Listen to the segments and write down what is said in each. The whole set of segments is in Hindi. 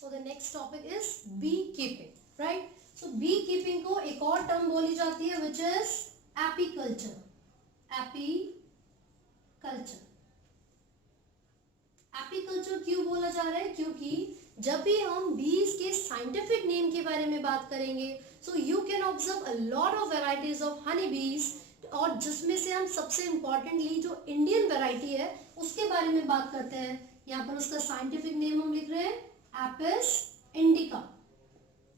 So the next topic is beekeeping, right? So beekeeping को एक और टर्म बोली जाती है which is apiculture. Apiculture. Apiculture क्यों बोला जा रहा है? क्योंकि जब भी हम बीज के साइंटिफिक नेम के बारे में बात करेंगे, so you can observe a lot of varieties of honey बीज, और जिसमें से हम सबसे इम्पोर्टेंटली जो इंडियन वैरायटी है उसके बारे में बात करते हैं. यहाँ पर उसका साइंटिफिक नेम हम लिख रहे हैं Apis indica.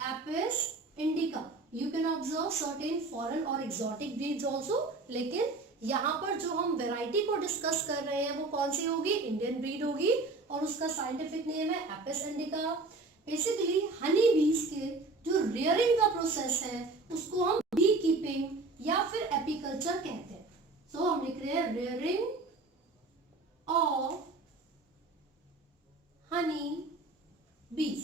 Apis indica. You can observe certain foreign और एक्सोटिक ब्रीड्स ऑल्सो, लेकिन यहाँ पर जो हम वैरायटी को डिस्कस कर रहे हैं वो कौन सी होगी? इंडियन ब्रीड होगी, और उसका साइंटिफिक नेम है एपिस इंडिका. बेसिकली हनी बीज के जो रेयरिंग का प्रोसेस है उसको हम बी कीपिंग या फिर एपीकल्चर कहते हैं. सो हम लिख रहे हैं रेयरिंग ऑफ हनी बीज.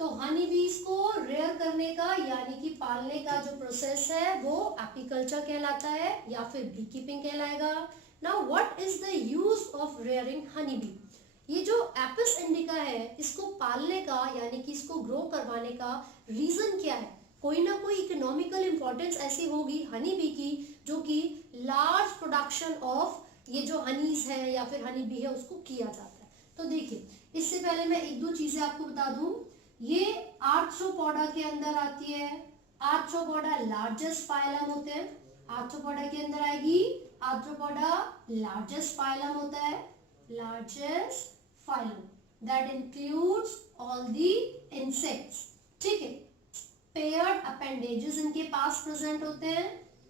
तो हनी बीज को रेयर करने का यानी कि पालने का जो प्रोसेस है वो एपीकल्चर कहलाता है या फिर बी कीपिंग कहलाएगा. Now what is the use of rearing honey bee? ये जो एपिस इंडिका है इसको पालने का यानी कि इसको ग्रो करवाने का रीजन क्या है? कोई ना कोई इकोनॉमिकल इंपॉर्टेंस ऐसी होगी हनी बी की, जो कि लार्ज प्रोडक्शन ऑफ ये जो हनीज है या फिर हनी बी है उसको किया जाता है. तो देखिए, इससे पहले मैं एक दो चीजें आपको बता दूं. ये आर्थ्रोपोडा के अंदर आती है. आर्थ्रोपोडा लार्जेस्ट फाइलम होते हैं. आर्थ्रोपोडा के अंदर आएगी. आर्थ्रोपोडा लार्जेस्ट फाइलम होता है. Largest phylum that includes all the insects. ठीक है. पेयर्ड अपेंडेजेस इनके पास प्रेजेंट होते हैं.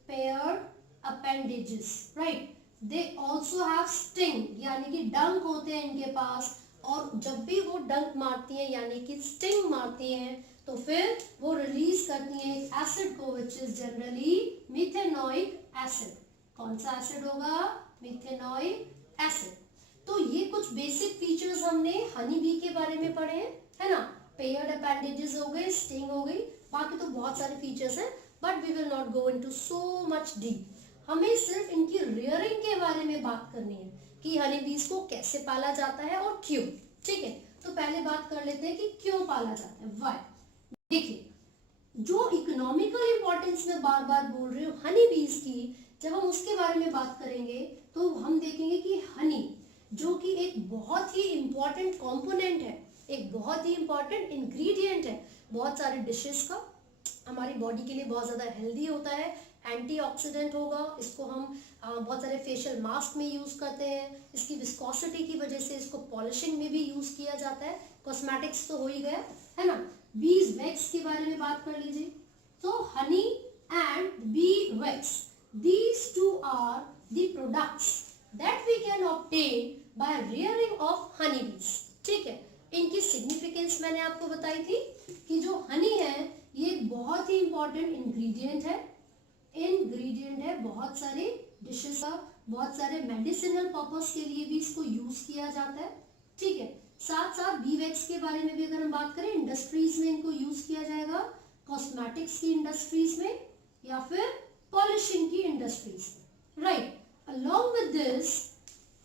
Paired appendages, right. They also have sting यानी कि डंक होते हैं इनके पास, और जब भी वो डंक मारती हैं यानी कि स्टिंग मारती हैं तो फिर वो रिलीज करती हैं एक एसिड को which is generally methanoic acid. कौन सा एसिड होगा? Methanoic acid. तो ये कुछ बेसिक फीचर्स हमने हनी बी के बारे में पढ़े हैं, है ना. पेयर्ड अपेंडेजेस हो गए, स्टिंग हो गई, बाकी तो बहुत सारे फीचर्स हैं, but we will not go into so much deep. हमें सिर्फ इनकी रेयरिंग के बारे में बात करनी है कि हनी बीज को कैसे पाला जाता है और क्यों. ठीक है. तो पहले बात कर लेते हैं कि क्यों पाला जाता है, व्हाई. देखिए, जो इकोनॉमिकल इंपॉर्टेंस में बार बार बोल रही हूँ हनी बीज की, जब हम उसके बारे में बात करेंगे तो हम देखेंगे कि हनी जो कि एक बहुत ही इंपॉर्टेंट कंपोनेंट है, एक बहुत ही इंपॉर्टेंट इंग्रेडिएंट है बहुत सारे डिशेस का, हमारी बॉडी के लिए बहुत ज्यादा हेल्दी होता है, एंटीऑक्सीडेंट होगा. इसको हम बहुत सारे फेशियल मास्क में यूज करते हैं. इसकी विस्कोसिटी की वजह से इसको पॉलिशिंग में भी यूज किया जाता है. कॉस्मेटिक्स तो हो ही गया, है ना. बीज वैक्स के बारे में बात कर लीजिए. तो honey and bee wax, these two are the products that we can obtain by rearing of honey bees. ठीक है. इनकी सिग्निफिकेंस मैंने आपको बताई थी कि जो हनी है ये बहुत ही इंपॉर्टेंट इंग्रेडिएंट है. इंग्रेडिएंट है बहुत सारे डिशेस का, बहुत सारे मेडिसिनल पर्पस के लिए भी इसको यूज किया जाता है. ठीक है. साथ साथ बी वैक्स के बारे में भी अगर हम बात करें, इंडस्ट्रीज में इनको यूज किया जाएगा, कॉस्मेटिक्स की इंडस्ट्रीज में या फिर पॉलिशिंग की इंडस्ट्रीज में, right. Along with this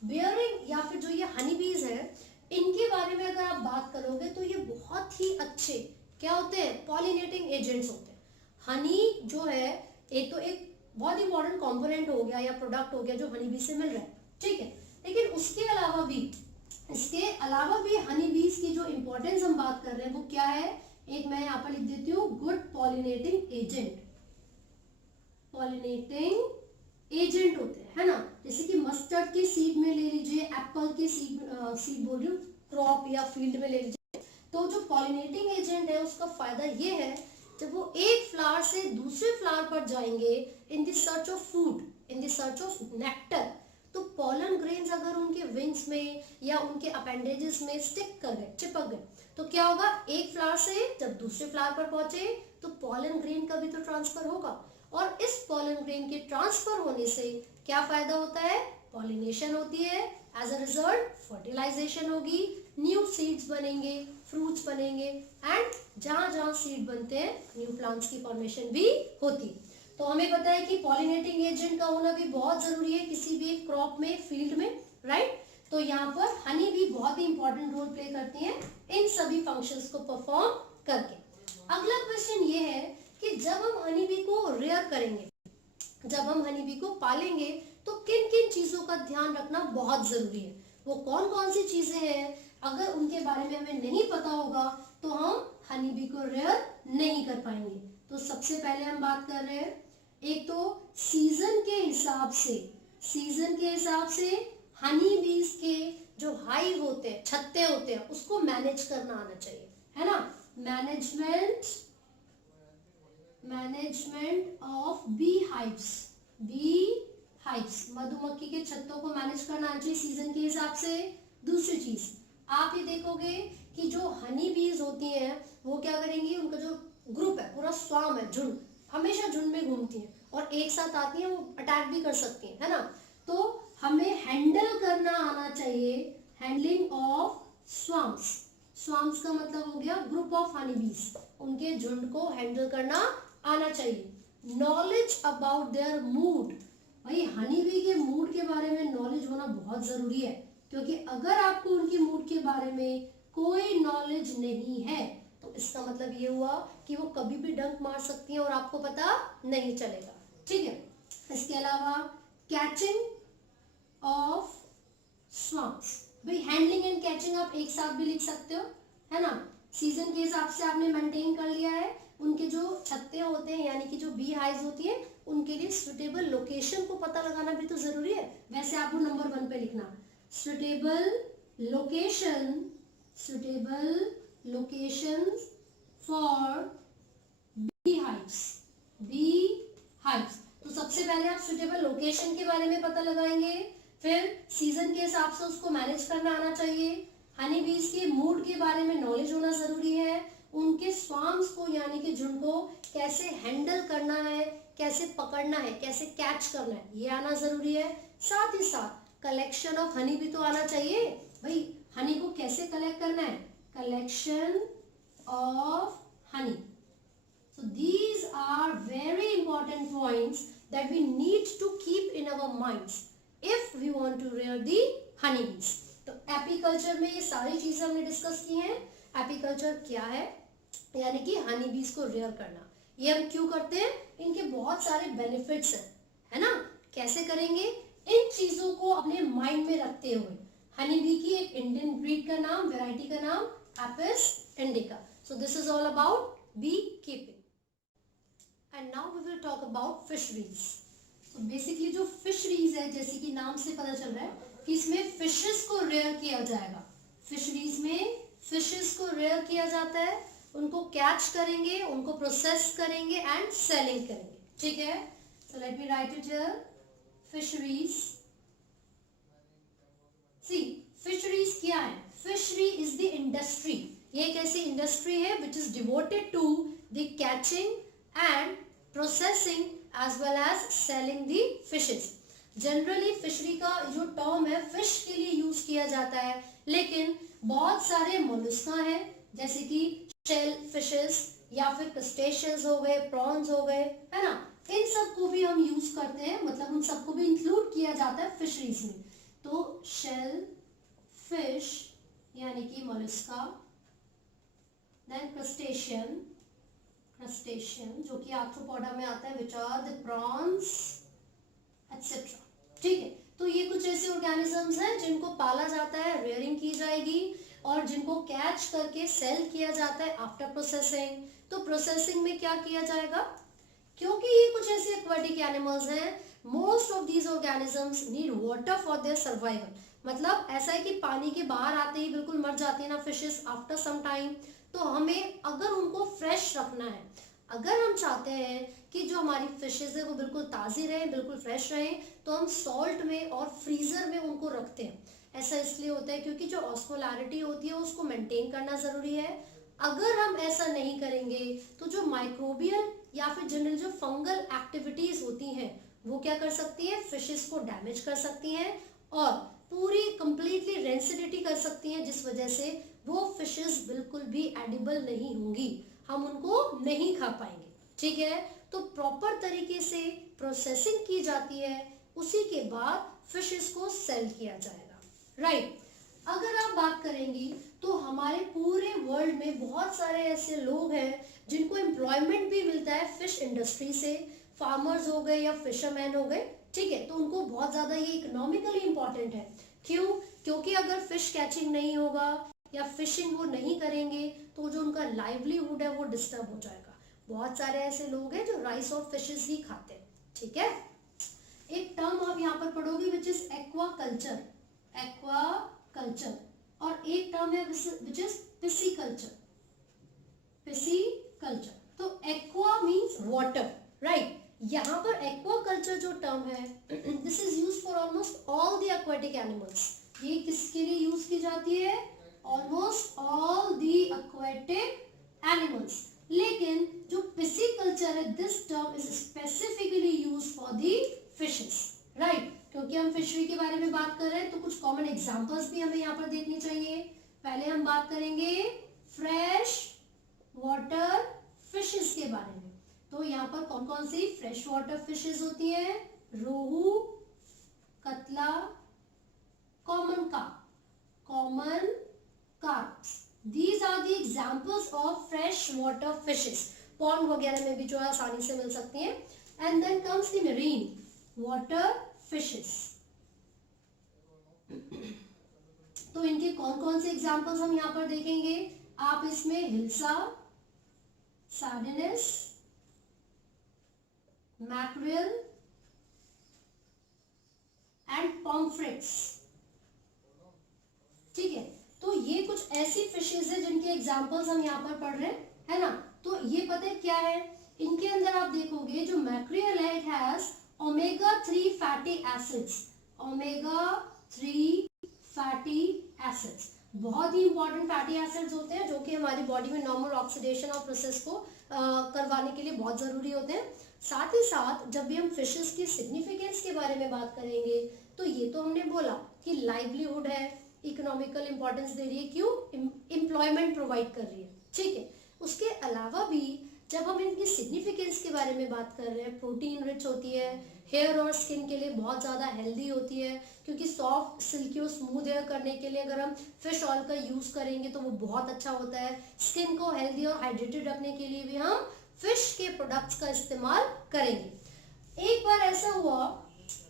bearing या फिर जो ये हनी बीज है इनके बारे में अगर आप बात करोगे तो ये बहुत ही अच्छे क्या होते हैं? पॉलिनेटिंग एजेंट्स होते हैं. हनी जो है एक तो एक बहुत इंपॉर्टेंट कंपोनेंट हो गया या प्रोडक्ट हो गया जो हनी बी से मिल रहा है. ठीक है. लेकिन इसके अलावा भी हनी बीज की जो इंपॉर्टेंस हम बात कर रहे हैं वो क्या है? एक मैं यहाँ पर लिख देती हूँ, good pollinating agent. Pollinating agent होते हैं, है ना. जैसे कि मस्टर्ड के सीड में ले लीजिए, एप्पल के सीड बोल रही हूँ, क्रॉप या फील्ड में ले लीजिए. तो जो पॉलिनेटिंग एजेंट है उसका फायदा ये है, जब वो एक फ्लावर से दूसरे फ्लावर पर जाएंगे in the search of food, in the search of nectar, तो पॉलन ग्रेन्स अगर उनके विंग्स में या उनके अपेंडेजेस में स्टिक कर गए, चिपक गए, तो क्या होगा? एक फ्लावर से जब दूसरे फ्लावर पर पहुंचे तो पॉलन ग्रेन का भी तो ट्रांसफर होगा, और इस पॉलन ग्रेन के ट्रांसफर होने से क्या फायदा होता है? पॉलिनेशन होती है. एज अ रिजल्ट फर्टिलाइजेशन होगी, न्यू सीड्स बनेंगे, फ्रूट्स बनेंगे, एंड जहां जहां सीड बनते हैं न्यू प्लांट्स की फॉर्मेशन भी होती है. तो हमें पता है कि पॉलिनेटिंग एजेंट का होना भी बहुत जरूरी है किसी भी क्रॉप में, फील्ड में, राइट. तो यहाँ पर हनी भी बहुत ही इंपॉर्टेंट रोल प्ले करती है इन सभी फंक्शंस को परफॉर्म करके। अगला क्वेश्चन ये है कि जब हम हनी बी को रेयर करेंगे, जब हम हनी बी को पालेंगे, तो किन किन चीजों का ध्यान रखना बहुत जरूरी है। वो कौन कौन सी चीजें हैं, अगर उनके बारे में हमें नहीं पता होगा तो हम हनी बी को रेयर नहीं कर पाएंगे। तो सबसे पहले हम बात कर रहे हैं, एक तो सीजन के हिसाब से, सीजन के हिसाब से हनी बीज के जो हाइव होते हैं, छत्ते होते हैं, उसको मैनेज करना आना चाहिए, है ना। मैनेजमेंट ऑफ बी हाइव्स, मधुमक्खी के छत्तों को मैनेज करना आना चाहिए सीजन के हिसाब से। दूसरी चीज आप ये देखोगे कि जो हनी बीज होती हैं वो क्या करेंगी, उनका जो ग्रुप है, पूरा स्वाम है, झुंड, हमेशा झुंड में घूमती हैं और एक साथ आती हैं, वो अटैक भी कर सकती हैं, है ना। तो हमें हैंडल करना आना चाहिए, हैंडलिंग ऑफ स्वाम्स। स्वाम्स का मतलब हो गया ग्रुप ऑफ हनी बीज, उनके झुंड को हैंडल करना आना चाहिए। नॉलेज अबाउट देयर मूड, भाई हनी बी के मूड के बारे में नॉलेज होना बहुत जरूरी है, क्योंकि अगर आपको उनकी मूड के बारे में कोई नॉलेज नहीं है तो इसका मतलब ये हुआ कि वो कभी भी डंक मार सकती हैं और आपको पता नहीं चलेगा, ठीक है। इसके अलावा कैचिंग ऑफ स्वाम्स, भाई हैंडलिंग एंड कैचिंग आप एक साथ भी लिख सकते हो, है ना। सीजन के हिसाब से आपने मेंटेन कर लिया है, उनके जो छत्ते होते हैं यानी कि जो बी हाइव्स होती है उनके लिए सुटेबल लोकेशन को पता लगाना भी तो जरूरी है। वैसे आपको नंबर 1 पे लिखना suitable location for bee hives. तो सबसे पहले आप सुटेबल लोकेशन के बारे में पता लगाएंगे, फिर सीजन के हिसाब से उसको मैनेज करना आना चाहिए, हनी बीज के मूड के बारे में नॉलेज होना जरूरी है, उनके स्वाम्स को यानी कि झुंड को कैसे हैंडल करना है, कैसे पकड़ना है, कैसे कैच करना है, ये आना जरूरी है। साथ ही साथ कलेक्शन ऑफ हनी भी तो आना चाहिए, भाई हनी को कैसे कलेक्ट करना है, collection of honey. So these are very important points that we need to keep in our minds if we want to rear the honeybees. तो एपीकल्चर में ये सारी चीजें हमने डिस्कस की हैं। एपीकल्चर क्या है, यानी कि हनी बीज को रेयर करना, ये हम क्यों करते हैं, इनके बहुत सारे बेनिफिट्स हैं, है ना। कैसे करेंगे, इन चीजों को अपने माइंड में रखते हुए। हनी बी की एक इंडियन ब्रीड का नाम, वैरायटी का नाम Apis indica. So this is all about beekeeping. And now we will talk about fisheries. तो बेसिकली जो फिशरीज है, जैसे कि नाम से पता चल रहा है कि इसमें फिशेस को रेयर किया जाएगा। फिशरीज में फिशेस को रेयर किया जाता है, उनको कैच करेंगे, उनको प्रोसेस करेंगे एंड सेलिंग करेंगे, ठीक है। So let me write it here, fisheries. Sea fisheries क्या है, फिशरी इज द इंडस्ट्री, ये एक ऐसी इंडस्ट्री है which is devoted to the catching and processing as well as selling the fishes. Generally fishery का जो टर्म है फिश के लिए यूज किया जाता है, लेकिन बहुत सारे मोलस्का हैं जैसे कि शेल फिशेस या फिर क्रस्टेशियंस हो गए, प्रॉन्स हो गए, है ना, इन सब को भी हम यूज करते हैं, मतलब उन सबको भी इंक्लूड किया जाता है फिशरीज में। तो शेल फिश यानी कि मोलस्का, देन क्रस्टेशियन जो कि आर्थ्रोपोडा में आता है, which are the prawns etcetera, ठीक है। तो ये कुछ ऐसे ऑर्गेनिजम्स हैं जिनको पाला जाता है, रेयरिंग की जाएगी और जिनको कैच करके सेल किया जाता है आफ्टर प्रोसेसिंग। तो प्रोसेसिंग में क्या किया जाएगा, क्योंकि ये कुछ ऐसे एक्वाटिक एनिमल्स हैं, most of these organisms need water for their survival. मतलब ऐसा है कि पानी के बाहर आते ही बिल्कुल मर जाती है ना फिशेस आफ्टर सम टाइम। तो हमें अगर उनको फ्रेश रखना है, अगर हम चाहते हैं कि जो हमारी फिशेज है वो बिल्कुल ताज़ी रहे, बिल्कुल फ्रेश रहे, तो हम सॉल्ट में और फ्रीजर में उनको रखते हैं। ऐसा इसलिए होता है क्योंकि जो ऑस्मोलैरिटी होती है उसको मेंटेन करना जरूरी है। अगर हम ऐसा नहीं करेंगे तो जो माइक्रोबियल या फिर जनरल जो फंगल एक्टिविटीज होती हैं वो क्या कर सकती है, फिशेस को डैमेज कर सकती हैं और पूरी कंप्लीटली रेंसिडिटी कर सकती हैं, जिस वजह से वो फिशेस बिल्कुल भी एडिबल नहीं होंगी, हम उनको नहीं खा पाएंगे, ठीक है। तो प्रॉपर तरीके से प्रोसेसिंग की जाती है, उसी के बाद फिशेस को सेल किया जाएगा। राइट। अगर आप बात करेंगी तो हमारे पूरे वर्ल्ड में बहुत सारे ऐसे लोग हैं जिनको एम्प्लॉयमेंट भी मिलता है फिश इंडस्ट्री से, फार्मर्स हो गए या फिशरमैन हो गए, ठीक है, तो उनको बहुत ज्यादा ये इकोनॉमिकली इंपॉर्टेंट है। क्यों? क्योंकि अगर फिश कैचिंग नहीं होगा या फिशिंग वो नहीं करेंगे तो जो उनका लाइवलीहुड है वो डिस्टर्ब हो जाएगा। बहुत सारे ऐसे लोग हैं जो राइस और फिशेस ही खाते हैं, ठीक है। एक टर्म आप यहाँ पर पढ़ोगे विच इज एक्वाकल्चर, एक्वाकल्चर, और एक टर्म है विच इज पिसिकल्चर, पिसिकल्चर। तो एक्वा मींस वाटर, राइट। यहाँ पर एक्वाकल्चर जो टर्म है this is use for almost all the aquatic animals. ये किसके लिए यूज की जाती है? Almost all the aquatic animals. लेकिन जो पिसिकल्चर है this term is specifically use for the fishes, right. क्योंकि हम फिशरी के बारे में बात कर रहे हैं तो कुछ कॉमन एग्जांपल्स भी हमें यहाँ पर देखनी चाहिए। पहले हम बात करेंगे फ्रेश वाटर फिशेस के बारे में। तो यहाँ पर कौन कौन सी फ्रेश वाटर फिशेस होती है? रोहू, कतला, common carps. These are the examples of fresh water fishes. Pond वगैरह में भी जो है आसानी से मिल सकती हैं। And then comes the marine water fishes. तो इनके कौन कौन से एग्जाम्पल्स हम यहाँ पर देखेंगे? आप इसमें हिल्सा, सार्डिनस, मैक्रियल एंड पॉम्फ्रेट्स, ठीक है। तो ये कुछ ऐसी फिशेज है जिनके एग्जाम्पल्स हम यहाँ पर पढ़ रहे हैं, है ना। तो ये पता है क्या है? इनके अंदर आप देखोगे जो मैक्रियल है it has omega 3 fatty acids, omega 3 fatty acids. बहुत ही इंपॉर्टेंट फैटी एसिड्स होते हैं जो कि हमारी बॉडी में नॉर्मल ऑक्सीडेशन और प्रोसेस को करवाने के लिए बहुत जरूरी होते हैं। साथ ही साथ जब भी हम फिशेस की सिग्निफिकेंस के बारे में बात करेंगे तो ये तो हमने बोला कि लाइवलीहुड है, इकोनॉमिकल इंपॉर्टेंस दे रही है, क्यों? एम्प्लॉयमेंट प्रोवाइड कर रही है, ठीक है। उसके अलावा भी जब हम इनकी सिग्निफिकेंस के बारे में बात कर रहे हैं, प्रोटीन रिच होती है, हेयर और स्किन के लिए बहुत ज़्यादा हेल्दी होती है, क्योंकि सॉफ्ट, सिल्की और स्मूथ हेयर करने के लिए अगर हम फिश ऑयल का यूज़ करेंगे तो वो बहुत अच्छा होता है। स्किन को हेल्दी और हाइड्रेटेड रखने के लिए भी हम फिश के प्रोडक्ट्स का इस्तेमाल करेंगे। एक बार ऐसा हुआ,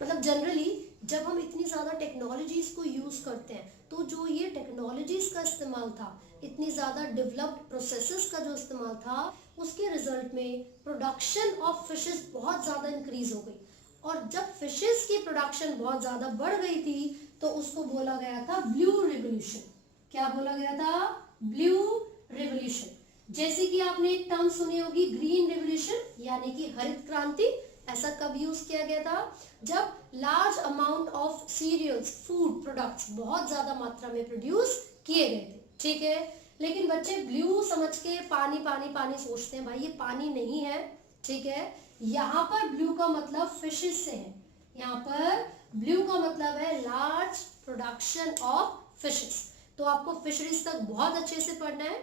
मतलब जनरली जब हम इतनी ज़्यादा टेक्नोलॉजीज को यूज़ करते हैं तो जो ये टेक्नोलॉजीज का इस्तेमाल था, इतनी ज़्यादा डेवलप्ड प्रोसेसेस का जो इस्तेमाल था, उसके रिजल्ट में प्रोडक्शन ऑफ फिशेस बहुत ज़्यादा इंक्रीज हो गई। और जब फिशेस की प्रोडक्शन बहुत ज़्यादा बढ़ गई थी तो उसको बोला गया था ब्लू रिवोल्यूशन। क्या बोला गया था? Blue revolution. जैसे कि आपने एक टर्म सुनी होगी ग्रीन रिवोल्यूशन, यानी कि हरित क्रांति। ऐसा कब यूज किया गया था? जब large amount of cereals, food products बहुत ज्यादा मात्रा में प्रोड्यूस किए गए थे, ठीक है। लेकिन बच्चे ब्लू समझ के पानी पानी पानी सोचते हैं, भाई ये पानी नहीं है, ठीक है। यहाँ पर ब्लू का मतलब फिशेस से है, यहाँ पर ब्लू का मतलब है लार्ज प्रोडक्शन ऑफ फिशेस। तो आपको फिशरीज तक बहुत अच्छे से पढ़ना है।